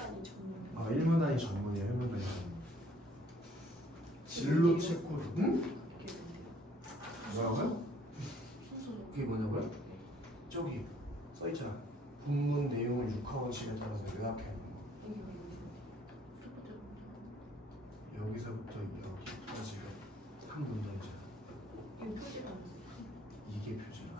단위 전문. 아 1분 단위 전문이야. 1분 단위 전문. 진로 책구름. 응? 뭐라고요? 그게 뭐냐고요? 저기 써있잖아. 본문 내용을 6하원칙에 따라서 요약해 놓은 거. 여기서부터 여기까지가 한 문장이잖아. 이거 표지가 이게 표지야.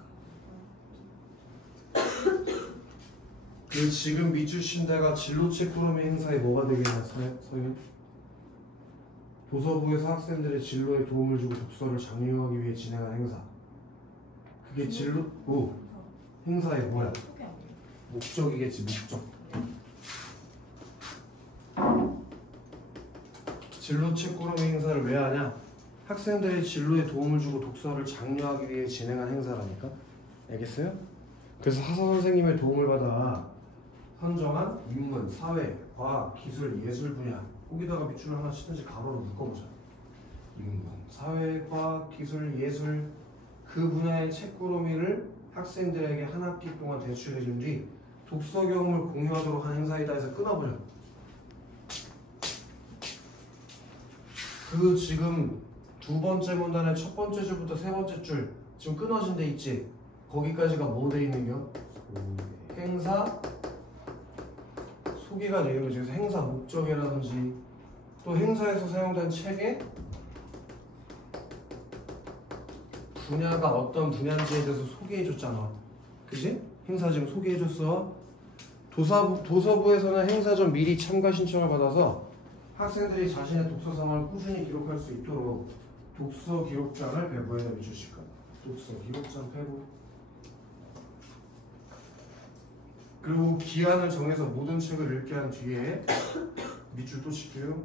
그 지금 미주신다가 진로책 구름의 행사에 뭐가 되겠냐 서윤? 도서부에서 학생들의 진로에 도움을 주고 독서를 장려하기 위해 진행한 행사. 그게 진로 행사의 뭐야? 목적이겠지. 목적. 진로책 구름의 행사를 왜 하냐? 학생들의 진로에 도움을 주고 독서를 장려하기 위해 진행한 행사라니까. 알겠어요? 그래서 하사 선생님의 도움을 받아 선정한 인문, 사회, 과학, 기술, 예술 분야 거기다가 밑줄을 하나 치든지 가로로 묶어보자. 인문, 사회, 과학, 기술, 예술 그 분야의 책구름이를 학생들에게 한 학기 동안 대출해준 뒤 독서 경험을 공유하도록 한 행사이다 해서 끊어버려. 그 지금 두 번째 문단의 첫 번째 줄부터 세 번째 줄 지금 끊어진 데 있지? 거기까지가 뭐 돼 있는겨? 행사 소개가 되는 거지. 그래서 행사 목적이라든지 또 행사에서 사용된 책의 분야가 어떤 분야인지에 대해서 소개해줬잖아. 그치? 행사 지금 소개해줬어. 도서부에서는 행사 전 미리 참가 신청을 받아서 학생들이 자신의 독서 상황을 꾸준히 기록할 수 있도록 독서 기록장을 배부에다 비추실 거야. 독서 기록장 배부. 그리고 기한을 정해서 모든 책을 읽게 한 뒤에 밑줄 또 칠게요.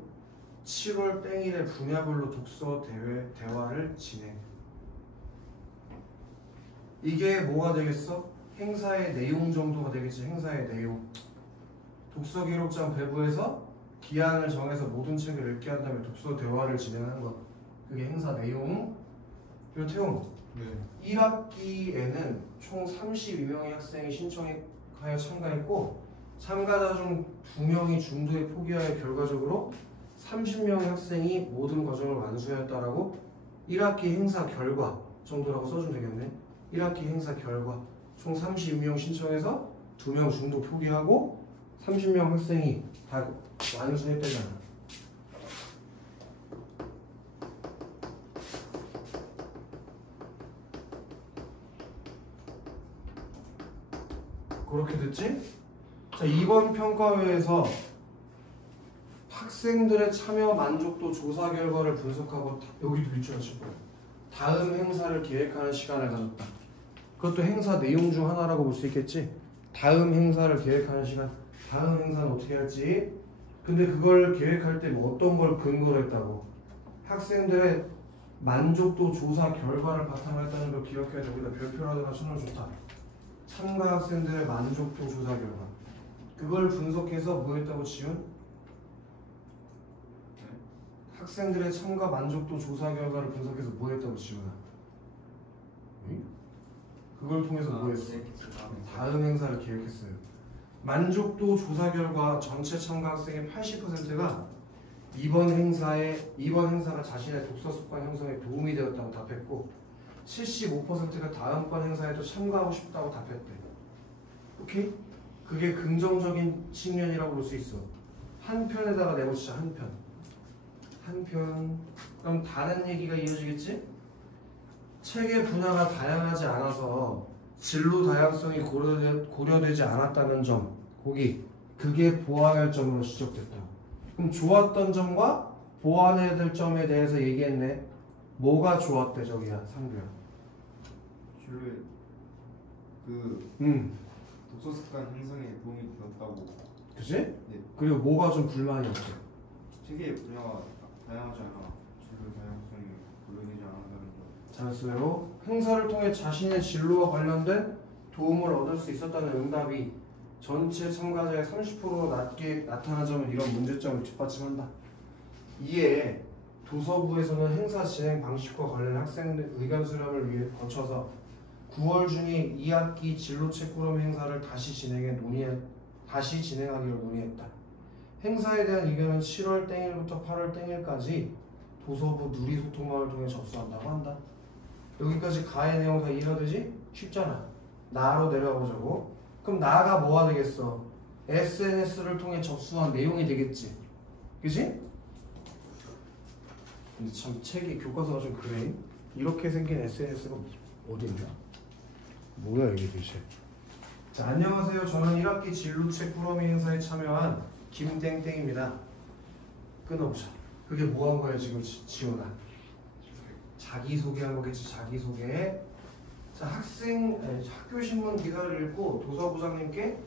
7월 땡일에 분야별로 독서 대화를 진행. 이게 뭐가 되겠어? 행사의 내용 정도가 되겠지. 행사의 내용. 독서 기록장 배부에서 기한을 정해서 모든 책을 읽게 한 다음에 독서 대화를 진행하는 것. 그게 행사 내용. 그리고 태용. 네. 1학기에는 총 32명의 학생이 신청하여 참가했고 참가자 중 2명이 중도에 포기하여 결과적으로 30명의 학생이 모든 과정을 완수하였다라고 1학기 행사 결과 정도라고 써주면 되겠네. 1학기 행사 결과 총 32명 신청해서 2명 중도 포기하고 30명 학생이 다 완수했다잖아. 그렇게 됐지? 자, 이번 평가회에서 학생들의 참여 만족도 조사 결과를 분석하고 여기도 밑줄 칠 거야. 다음 행사를 계획하는 시간을 가졌다. 그것도 행사 내용 중 하나라고 볼 수 있겠지? 다음 행사를 계획하는 시간. 다음 행사는 어떻게 할지. 근데 그걸 계획할 때 뭐 어떤 걸 근거로 했다고? 학생들의 만족도 조사 결과를 바탕으로 했다는 걸 기억해야 돼. 여기다 별표라든가 쳐놓으면 좋다. 참가 학생들의 만족도 조사 결과. 그걸 분석해서 뭐 했다고 지훈? 학생들의 참가 만족도 조사 결과를 분석해서 뭐 했다고 지훈아? 응? 그걸 통해서 뭐 했어? 다음 행사를 계획했어요. 만족도 조사 결과 전체 참가 학생의 80%가 이번 행사가 자신의 독서 습관 형성에 도움이 되었다고 답했고 75%가 다음번 행사에도 참가하고 싶다고 답했대. 오케이? 그게 긍정적인 측면이라고 볼 수 있어. 한 편에다가 내보시자. 한 편. 그럼 다른 얘기가 이어지겠지? 책의 분야가 다양하지 않아서 진로 다양성이 고려되지 않았다는 점. 그게 보완해야 할 점으로 지적됐다. 그럼 좋았던 점과 보완해야 될 점에 대해서 얘기했네. 뭐가 좋았대 저기야 상규야? 진로에 독서 습관 형성에 도움이 되었다고. 그치? 네. 그리고 뭐가 좀 불만이었대? 책의 분야가 다양하지 않아 진로 다양성이 고려되지 않는다는 점. 잘했어요. 행사를 통해 자신의 진로와 관련된 도움을 얻을 수 있었다는 응답이 전체 참가자의 30% 낮게 나타난 점은 이런 문제점을 뒷받침한다. 이에 도서부에서는 행사 진행 방식과 관련 학생들 의견 수렴을 위해 거쳐서 9월 중에 2학기 진로책 구름 행사를 다시 진행하기로 논의했다. 행사에 대한 의견은 7월 땡일부터 8월 땡일까지 도서부 누리소통방을 통해 접수한다고 한다. 여기까지 가의 내용 다 이해가 되지? 쉽잖아. 나로 내려가 보자고. 그럼 나가 뭐가 되겠어? SNS를 통해 접수한 내용이 되겠지. 그지? 근데 참 책이 교과서가 좀 그래. 이렇게 생긴 SNS가 어디 있나? 뭐야 이게 도대체? 자, 안녕하세요. 저는 1학기 진로책 꾸러미 행사에 참여한 김땡땡입니다. 끊어보자. 그게 뭐 한 거야 지금 지원아? 자기소개한 거겠지. 자기소개. 자, 학교 신문 기사를 읽고 도서부장님께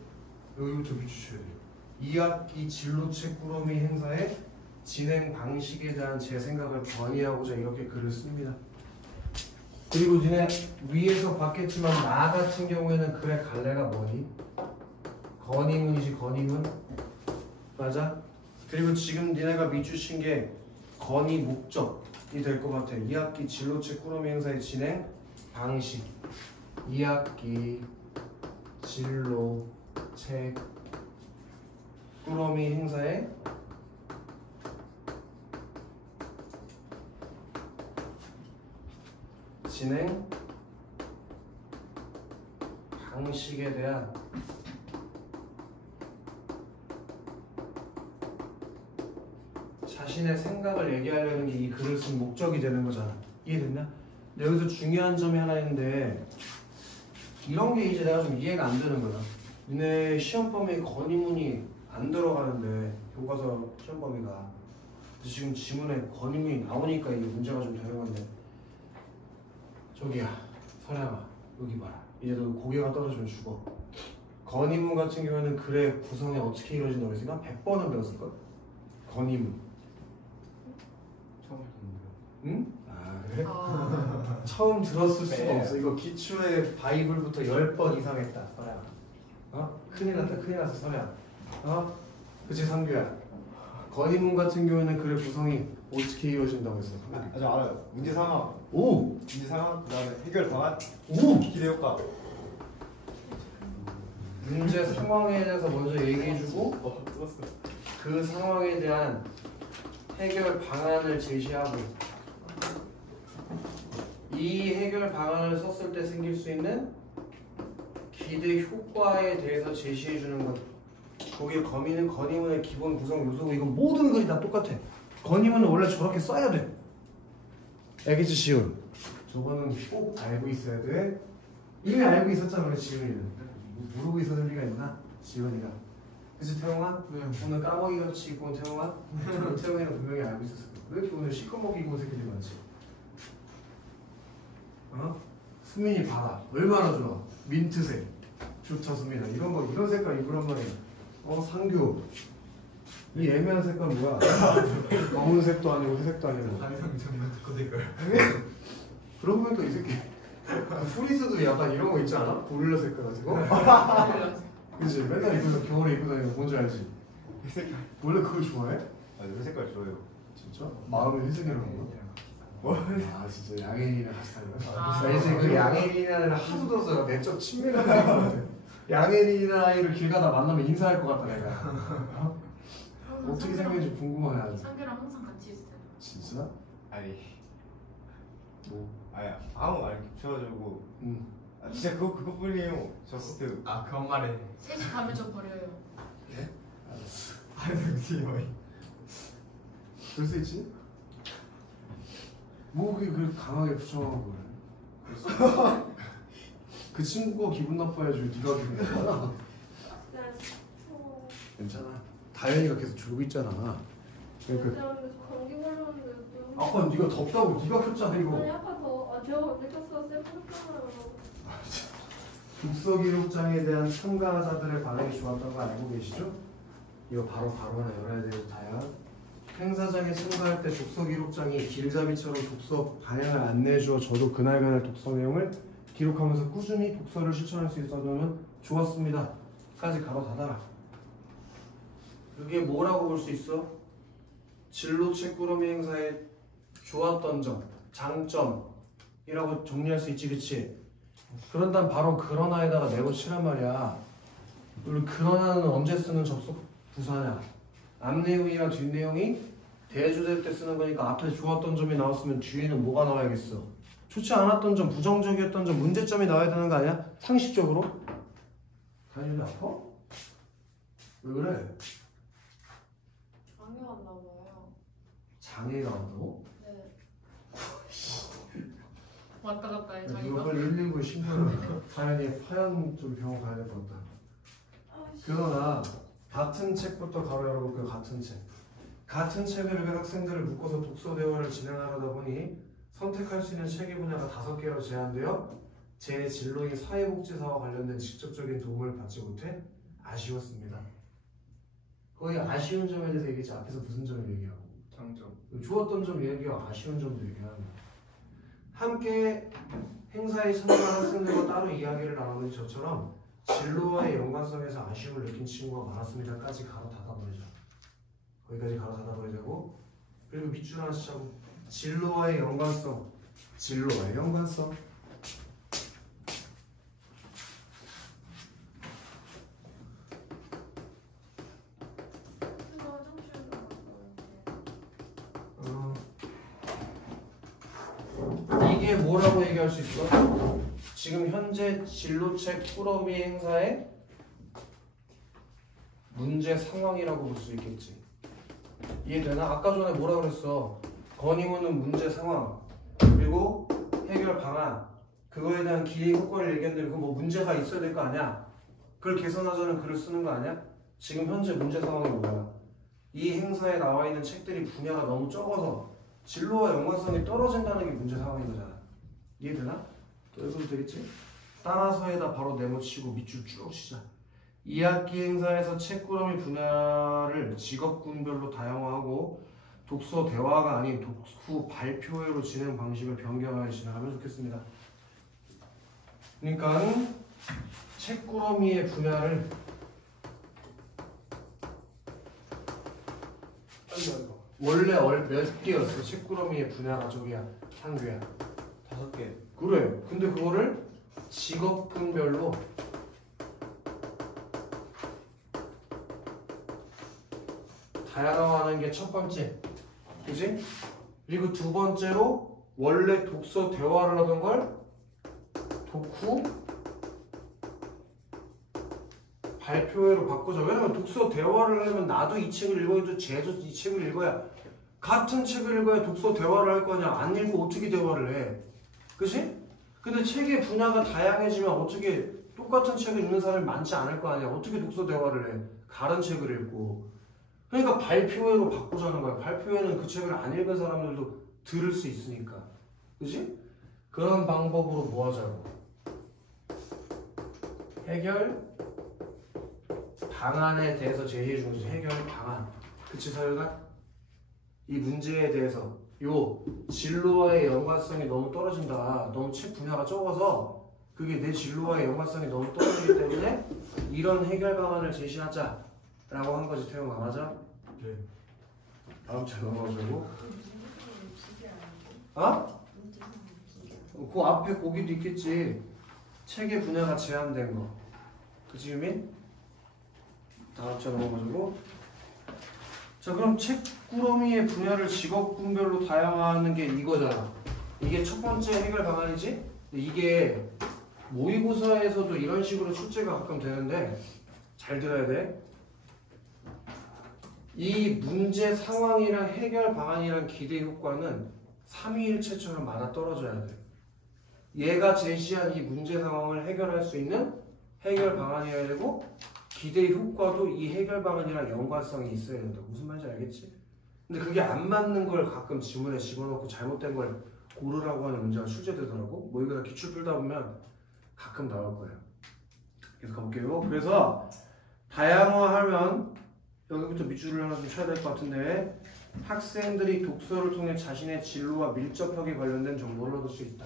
여기부터 비추셔야 돼요. 2학기 진로책 꾸러미 행사의 진행 방식에 대한 제 생각을 건의하고자 이렇게 글을 씁니다. 그리고 니네 위에서 봤겠지만 나 같은 경우에는 글의 갈래가 뭐니? 건의문이지. 건의문 맞아? 그리고 지금 니네가 밑주신 게 건의 목적이 될 것 같아. 2학기 진로책 꾸러미 행사의 진행 방식. 2학기 진로책 꾸러미 행사의 진행 방식에 대한 자신의 생각을 얘기하려는 게 이 글을 쓴 목적이 되는 거잖아. 이해됐나? 근데 여기서 중요한 점이 하나 있는데 이런 게 이제 내가 좀 이해가 안 되는 거야. 니네 시험 범위에 건의문이 안 들어가는데 교과서 시험 범위가 지금 지문에 건의문이 나오니까 이게 문제가 좀 되는 건데 저기야 설양아 여기 봐라. 이제 너 고개가 떨어지면 죽어. 건의문 같은 경우에는 글의 구성이 어떻게 이루어진다고 했으니까 100번은 배웠을걸? 건의문 처음 듣는데요. 응? 아 그래? 처음 들었을 수가 없어. 이거 기출의 바이블부터 10번 이상 했다 설양아. 어? 큰일 났다. 큰일 났어 설양. 어? 그치 상규야. 건의문 같은 경우에는 글의 구성이 어떻게 이루어진다고 했어? 저 알아요. 문제 상황. 오! 문제 상황. 그다음에 해결 방안. 오! 기대 효과. 문제 상황에 대해서 먼저 얘기해주고 들었어. 그 상황에 대한 해결 방안을 제시하고 이 해결 방안을 썼을 때 생길 수 있는 기대 효과에 대해서 제시해주는 것. 거기에 건의문의 기본 구성 요소고 이건 모든 글이 다 똑같아. 건의문은 원래 저렇게 써야 돼. 알겠지 지훈? 저거는 꼭 알고 있어야 돼. 이미 알고 있었잖아 우리 지훈이는. 모르고 있었을 리가 있나? 지훈이가. 그치 태용아? 네. 오늘 까먹이 같이 입고 온 태용아? 태용이는 분명히 알고 있었을 거야. 왜 이렇게 오늘 시커멓게 입고 온 새끼들이 많지? 어? 수민이 봐라. 얼마나 좋아. 민트색. 좋다 수민아. 이런 색깔 입으란 말이야. 상규. 이 애매한 색깔 뭐야? 검은색도 아니고 회색도 아니고. 한상정이랑 그 색깔. 그러고 보니까 이 새끼. 프리스도 약간 이런 거 있지 않아? 고릴라 색깔 가지고. 그치? 맨날 입고서 겨울에 입고 다니는 거 뭔지 알지? 회색. 원래 그걸 좋아해? 아, 회색깔 좋아요. 진짜? 마음이 회색이라는 거? 아 진짜 양혜린이랑 같이 다니는 아. 나 이제 그 양혜린이라는 하도 들어서 내적 친밀감이 있는 것 같아. 양혜린이라는 아이를 길 가다 만나면 인사할 것 같다 내가. 어떻게 생겼는지 궁금하네 아주. 상규랑 항상 같이 있어요. 진짜? 아니. 뭐? 아니 아무 안 겹쳐가지고. 아, 진짜 그것뿐이에요. 저스트. 아 그런 말에 셋이 가면 저 버려요. 그래? 알았어. 한상정이. 그럴 수 있지? 뭐 그게 그렇게 강하게 부정하고 그래. 그 친구가 기분 나빠야지 네가 기분 나빠. 괜찮아. 다현이가 계속 졸고 있잖아. 그러니까 감기 걸렸는데 아까 네가 덥다고 네가 켰잖아 아니 이거. 아까 제가 먼저 켰어. 쌤 켰잖아요. 독서 기록장에 대한 참가자들의 반응이 좋았던 거 알고 계시죠? 이거 바로 하나 열어야 돼요 다야. 행사장에 참가할 때 독서 기록장이 길잡이처럼 독서 방향을 안내해주어 저도 그날 독서 내용을 기록하면서 꾸준히 독서를 실천할 수 있었다면 좋았습니다. 까지 가로 닫아라. 그게 뭐라고 볼 수 있어? 진로책 꾸러미 행사의 좋았던 점, 장점이라고 정리할 수 있지, 그치? 그런 다음 바로 그러나에다가 내고 치란 말이야. 그리고 그러나는 언제 쓰는 접속 부사냐? 앞 내용이랑 뒷 내용이 대조될 때 쓰는 거니까 앞에 좋았던 점이 나왔으면 뒤에는 뭐가 나와야겠어? 좋지 않았던 점, 부정적이었던 점, 문제점이 나와야 되는 거 아니야? 상식적으로? 다현이 아파? 왜 그래? 장애 왔나 봐요. 장애가 온다고? 네. 왔다 갔다 해 누가 자기가. 빨리 119에 신고를 다현이 파양 좀 병원 가야 될 것 같다. 그러나 같은 책부터 바로 열어볼게요. 같은 책. 같은 책을 읽은 학생들을 묶어서 독서 대화를 진행하려다 보니 선택할 수 있는 책의 분야가 5개로 제한되어 제 진로인 사회복지사와 관련된 직접적인 도움을 받지 못해 아쉬웠습니다. 거의 아쉬운 점에 대해서 얘기했지. 앞에서 무슨 점을 얘기하고 장점. 좋았던 점 얘기하고 아쉬운 점도 얘기하는 거야. 함께 행사에 참여한 학생들과 따로 이야기를 나누는 저처럼 진로와의 연관성에서 아쉬움을 느낀 친구가 많았습니다까지 가로 닫아버리자. 거기까지 가로 닫아버리자고. 그리고 밑줄 하나 치자고. 진로와의 연관성. 진로와의 연관성. 제가 화장실로 갔어요. 이게 뭐라고 얘기할 수 있어? 지금 현재 진로책 꾸러미 행사의 문제 상황이라고 볼 수 있겠지. 이해되나? 아까 전에 뭐라 그랬어? 건의문은 문제 상황 그리고 해결 방안 그거에 대한 기대 효과를 얘기했는데 그거 뭐 문제가 있어야 될 거 아니야? 그걸 개선하자는 글을 쓰는 거 아니야? 지금 현재 문제 상황이 뭐야? 이 행사에 나와 있는 책들이 분야가 너무 적어서 진로와 연관성이 떨어진다는 게 문제 상황인 거잖아. 이해되나? 또 읽어도 되겠지? 따라서에다 바로 네모치고 밑줄 쭉 치자. 2학기 행사에서 책꾸러미 분야를 직업군별로 다양화하고 독서 대화가 아닌 독후 발표회로 진행 방식을 변경하여 진행하면 좋겠습니다. 그러니까 책꾸러미의 분야를 원래 몇 개였어? 책꾸러미의 분야가 저기야 한 개야 5개. 그래. 근데 그거를 직업군별로 다양화하는 게 첫 번째. 그지? 그리고 두 번째로 원래 독서 대화를 하던 걸 독후 발표회로 바꾸자. 왜냐면 독서 대화를 하려면 나도 이 책을 읽어야 돼. 쟤도 이 책을 읽어야 같은 책을 읽어야 독서 대화를 할 거 아니야. 안 읽고 어떻게 대화를 해? 그치? 근데 책의 분야가 다양해지면 어떻게 똑같은 책을 읽는 사람이 많지 않을 거 아니야. 어떻게 독서 대화를 해? 다른 책을 읽고. 그러니까 발표회로 바꾸자는 거야. 발표회는 그 책을 안 읽은 사람들도 들을 수 있으니까. 그치? 그런 방법으로 뭐 하자고? 해결 방안에 대해서 제시해 준 거지. 해결 방안. 그치 사유가? 이 문제에 대해서 요 진로와의 연관성이 너무 떨어진다. 너무 책 분야가 적어서 그게 내 진로와의 연관성이 너무 떨어지기 때문에 이런 해결 방안을 제시하자 라고 한 거지. 태용아 맞아? 네. 다음 차 넘어가자고. 어? 그 앞에 거기도 있겠지. 책의 분야가 제한된 거. 그치 유민? 다음 차 넘어가자고. 자 그럼 책꾸러미의 분야를 직업군별로 다양화하는 게 이거잖아. 이게 첫 번째 해결 방안이지? 이게 모의고사에서도 이런 식으로 출제가 가끔 되는데 잘 들어야 돼. 이 문제 상황이랑 해결 방안이랑 기대 효과는 삼위일체처럼 맞아떨어져야 돼. 얘가 제시한 이 문제 상황을 해결할 수 있는 해결 방안이어야 되고 기대 효과도 이 해결 방안이랑 연관성이 있어야 된다. 무슨 말인지 알겠지? 근데 그게 안 맞는 걸 가끔 지문에 집어넣고 잘못된 걸 고르라고 하는 문제가 출제되더라고. 뭐 이거 기출 풀다 보면 가끔 나올 거예요. 계속 가볼게요. 그래서 다양화하면 여기부터 밑줄을 하나 좀 쳐야 될 것 같은데 학생들이 독서를 통해 자신의 진로와 밀접하게 관련된 정보를 얻을 수 있다.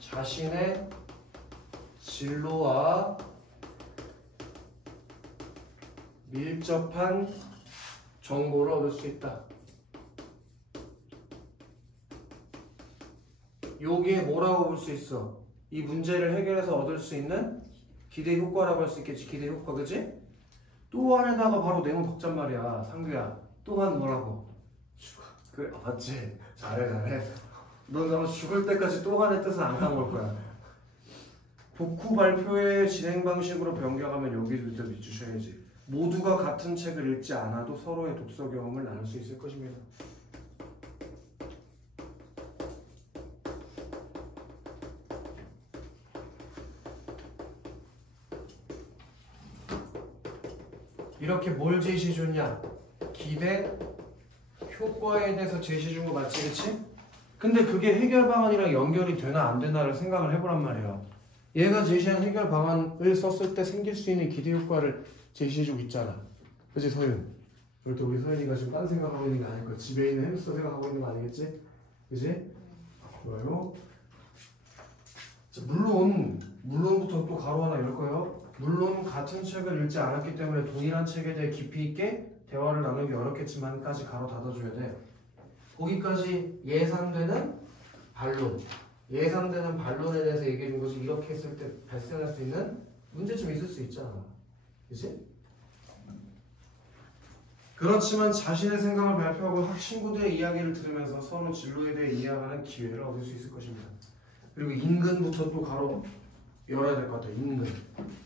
자신의 진로와 밀접한 정보를 얻을 수 있다. 요게 뭐라고 볼 수 있어? 이 문제를 해결해서 얻을 수 있는 기대 효과라고 할 수 있겠지. 기대 효과, 그치? 또 안에다가 바로 내놓은 덕잔 말이야. 상규야. 또한 뭐라고? 죽어. 그래 맞지? 잘해. 넌 아마 죽을 때까지 또한의 뜻은 안 까먹을 거야. 복후 발표의 진행 방식으로 변경하면 여기도 좀 밑주셔야지. 모두가 같은 책을 읽지 않아도 서로의 독서 경험을 나눌 수 있을 것입니다. 이렇게 뭘 제시해 줬냐? 기대 효과에 대해서 제시해 준 거 맞지, 그치? 근데 그게 해결 방안이랑 연결이 되나 안 되나를 생각을 해보란 말이에요. 얘가 제시한 해결 방안을 썼을 때 생길 수 있는 기대 효과를 제시해주고 있잖아. 그치 서윤? 그렇게 우리 서윤이가 지금 딴 생각하고 있는 게 아닐 거야. 집에 있는 햄스터 생각하고 있는 거 아니겠지? 그치? 좋아요. 자, 물론부터 또 가로 하나 열 거예요. 물론 같은 책을 읽지 않았기 때문에 동일한 책에 대해 깊이 있게 대화를 나누기 어렵겠지만까지 가로 닫아줘야 돼. 거기까지 예상되는 반론. 예상되는 반론에 대해서 얘기해 준 것이 이렇게 했을 때 발생할 수 있는 문제점이 있을 수 있잖아. 그치? 그렇지만 자신의 생각을 발표하고 친구들의 이야기를 들으면서 서로 진로에 대해 이해하는 기회를 얻을 수 있을 것입니다. 그리고 인근부터 또 가로 열어야 될 것 같아요.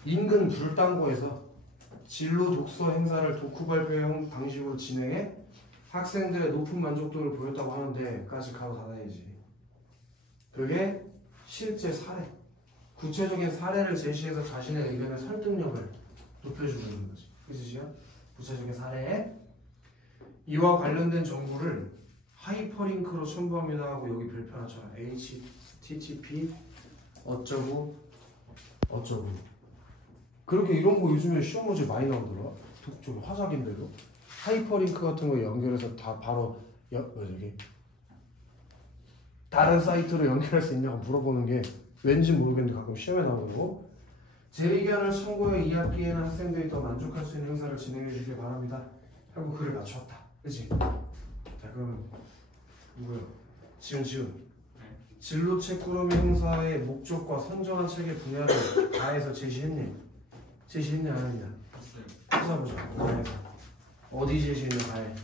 인근 불당고에서 진로 독서 행사를 독후 발표의 방식으로 진행해 학생들의 높은 만족도를 보였다고 하는데까지 가로 닫아야지. 그게 실제 사례, 구체적인 사례를 제시해서 자신의 의견의 설득력을 높여주는 거지. 그치? 구체적인 사례에 이와 관련된 정보를 하이퍼링크로 첨부합니다 하고 여기 별표하잖아. http 어쩌고 그렇게 이런 거 요즘에 시험 문제 많이 나오더라. 좀 화작인데도 하이퍼링크 같은 거 연결해서 다 바로 저기 다른 사이트로 연결할 수 있냐고 물어보는 게 왠지 모르겠는데 가끔 시험에 나오고. 제 의견을 참고해 2학기에는 학생들이 더 만족할 수 있는 행사를 진행해 주길 바랍니다 하고 글을 맞췄다. 그치? 자 그러면 누구요? 지훈 진로책 꾸러미 행사의 목적과 선정한 책의 분야를 다해서 제시했니? 제시했냐 안 했냐? 찾아보자. 다해서 어디 제시했냐 다해.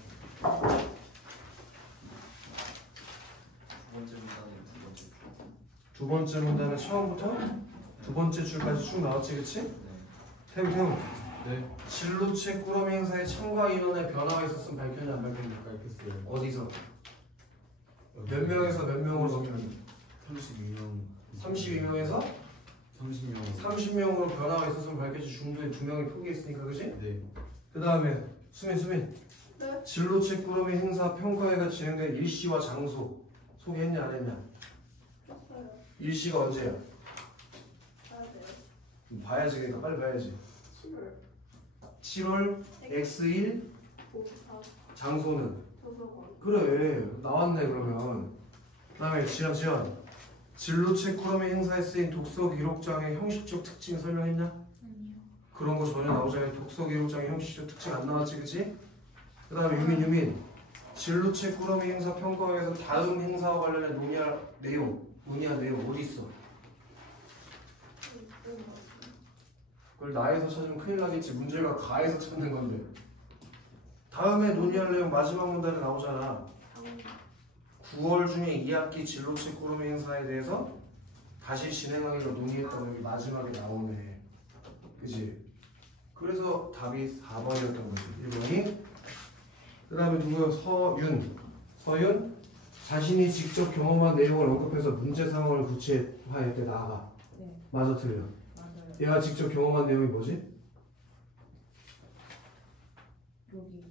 두 번째 문단은 처음부터 두 번째 줄까지 쭉 나왔지, 그치? 태우. 네. 진로책 꾸러미 행사의 참가 인원의 변화가 있었으면 밝혔냐 안 밝혔냐? 밝혔어요. 어디서? 몇 명에서 몇 명으로 넘겼냐? 32명. 32명에서 30명. 30명으로 변화가 있었으면 밝혔지. 중도에 2명이 포기했으니까, 그치? 네. 그 다음에 수민. 네. 진로책 꾸러미 행사 평가회가 진행된 일시와 장소 소개했냐 안 했냐? 쳤어요. 일시가 언제야? 봐야 돼요. 봐야지. 그러니까 빨리 봐야지. 7월. 7월 X1 54. 장소는? 도서관. 그래 나왔네. 그러면 그 다음에 지연 진로책 꾸러미 행사에 쓰인 독서 기록장의 형식적 특징 설명했냐? 아니요. 그런 거 전혀 나오지 않아. 독서 기록장의 형식적 특징 안 나왔지, 그치? 그 다음에 유민 진로책 꾸러미 행사 평가회에서 다음 행사와 관련해 논의할 내용 어디 있어? 그걸 나에서 찾으면 큰일 나겠지. 문제가 가에서 찾는 건데. 다음에 논의할 내용 마지막 문단에 나오잖아. 9월 중에 2학기 진로책 꾸러미 행사에 대해서 다시 진행하기로 논의했다고 여기 마지막에 나오네. 그치? 그래서 답이 4번이었던 거지. 1번이. 그 다음에 누구요? 서윤 자신이 직접 경험한 내용을 언급해서 문제 상황을 구체화할 때 나아가. 네. 맞아 틀려? 맞아요. 얘가 직접 경험한 내용이 뭐지? 여기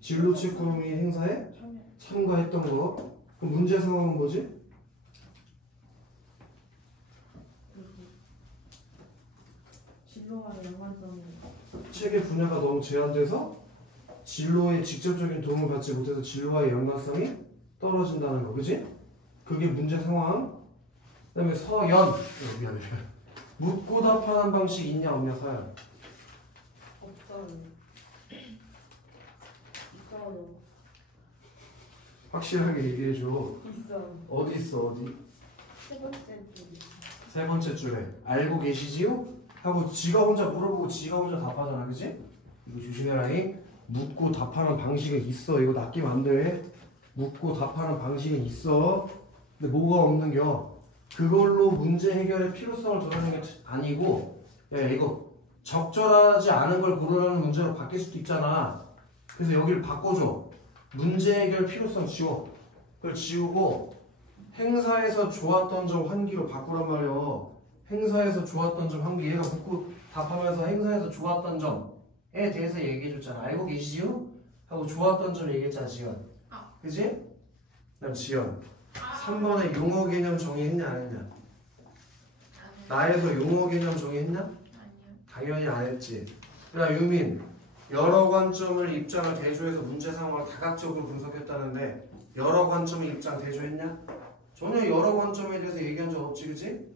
진로책 꾸러미 행사에 참가했던 거. 그럼 문제 상황은 뭐지? 여기 진로와의 연관성이 책의 분야가 너무 제한돼서 진로에 직접적인 도움을 받지 못해서 진로와의 연관성이 떨어진다는 거, 그지? 그게 문제 상황. 그 다음에 서연. 미안해. 묻고 답하는 방식 있냐 없냐 서연. 없어요. 있어요. 확실하게 얘기해줘. 있어요. 어디 있어 어디? 세 번째 줄이. 세 번째 줄에 알고 계시지요? 하고 지가 혼자 물어보고 지가 혼자 답하잖아, 그지? 이거 조심해라잉. 묻고 답하는 방식은 있어. 이거 낚이면 안 돼. 묻고 답하는 방식은 있어. 근데 뭐가 없는겨? 그걸로 문제 해결의 필요성을 드러내는 게 아니고, 야 이거 적절하지 않은 걸 고르라는 문제로 바뀔 수도 있잖아. 그래서 여기를 바꿔줘. 문제 해결 필요성 지워. 그걸 지우고 행사에서 좋았던 점 환기로 바꾸란 말이야. 행사에서 좋았던 점 환기. 얘가 묻고 답하면서 행사에서 좋았던 점에 대해서 얘기해줬잖아. 알고 계시죠? 하고 좋았던 점 얘기했잖아, 지연. 그지? 그다음 지연. 3번에 용어 개념 정의했냐 안 했냐? 나에서 용어 개념 정의했냐? 아니요. 당연히 안 했지. 그다음 유민. 여러 관점을 입장을 대조해서 문제 상황을 다각적으로 분석했다는데 여러 관점을 입장 대조했냐? 전혀 여러 관점에 대해서 얘기한 적 없지, 그지?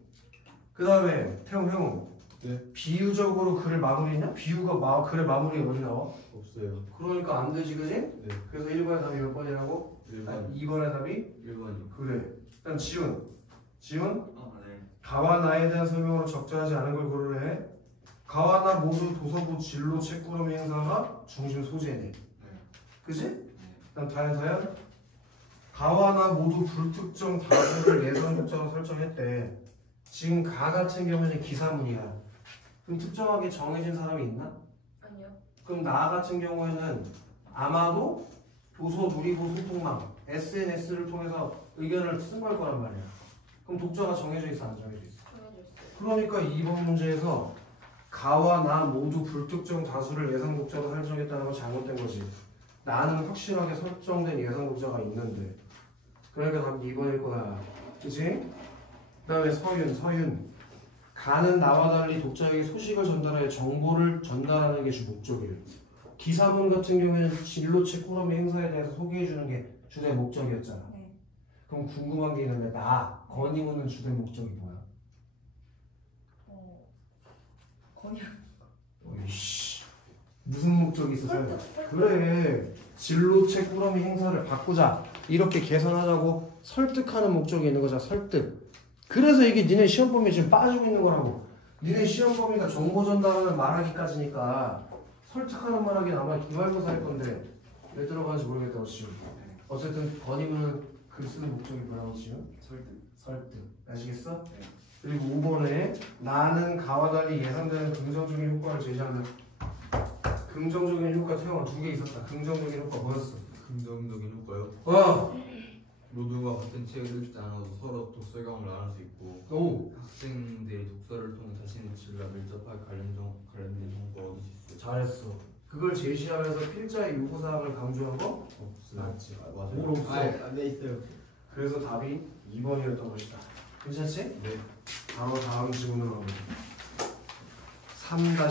그 다음에 태용. 네. 비유적으로 글을 마무리했냐? 비유가 글의 마무리 어디 나와? 없어요. 그러니까 안 되지, 그지? 네. 그래서 1번의 답이 몇 번이라고? 1번. 2번의 답이? 1번이요. 그래. 그다음 지훈. 지훈? 네. 가와 나에 대한 설명으로 적절하지 않은 걸 고르래. 가와 나 모두 도서부 진로 책구름 행사가 중심 소재네. 그지? 그다음 다현. 가와 나 모두 불특정 다수를 예선 독자로 설정했대. 지금 가 같은 경우는 기사문이야. 그럼 특정하게 정해진 사람이 있나? 아니요. 그럼 나 같은 경우에는 아마도 도서 누리고 소통망 SNS를 통해서 의견을 쓴 걸 거란 말이야. 그럼 독자가 정해져 있어 안 정해져 있어? 정해져 있어요. 그러니까 이번 문제에서 가와 나 모두 불특정 다수를 예상 독자로 설정했다는 건 잘못된 거지. 나는 확실하게 설정된 예상 독자가 있는데. 그러니까 답 2번일 거야. 그치? 그 다음에 서윤. 가는 나와 달리 독자에게 소식을 전달하여 정보를 전달하는 게 주 목적이에요. 기사문 같은 경우에는 진로책 코럼의 행사에 대해서 소개해주는 게 주된 목적이었잖아. 네. 그럼 궁금한 게 있는데 건의문은 주된 목적이 뭐야? 건의야. 어이씨 무슨 목적이 있어서 그래 진로책 꾸러미 행사를 바꾸자 이렇게 개선하자고 설득하는 목적이 있는 거잖아. 설득. 그래서 이게 니네 시험 범위에 지금 빠지고 있는 거라고. 니네 시험 범위가 정보 전달하는 말하기까지니까 설득하는 말하기는 아마 기말고사 할 건데 왜 들어가는지 모르겠다 지금. 어쨌든 건의문은 글 쓰는 목적이 뭐라고 지금? 설득. 아시겠어? 네. 그리고 5번에 나는 가와 달리 예상되는 긍정적인 효과를 제시하는 긍정적인 효과 태영아 2개 있었다. 긍정적인 효과 뭐였어? 긍정적인 효과요? 모두가 같은 책을 읽지 않아도 서로 독서 경험을 나눌 수 있고 오! 학생들이 독서를 통해 자신의 진로와 밀접하게 관련된 정보를 얻을 수 있어요. 잘했어. 그걸 제시하면서 필자의 요구사항을 강조한 거? 없어요. 맞지. 맞아요. 뭘 없어? 네 있어요. 그래서 답이 2번이었던 것이다. 괜찮지? 네. 바로 다음 질문으로 가보자. 3-2가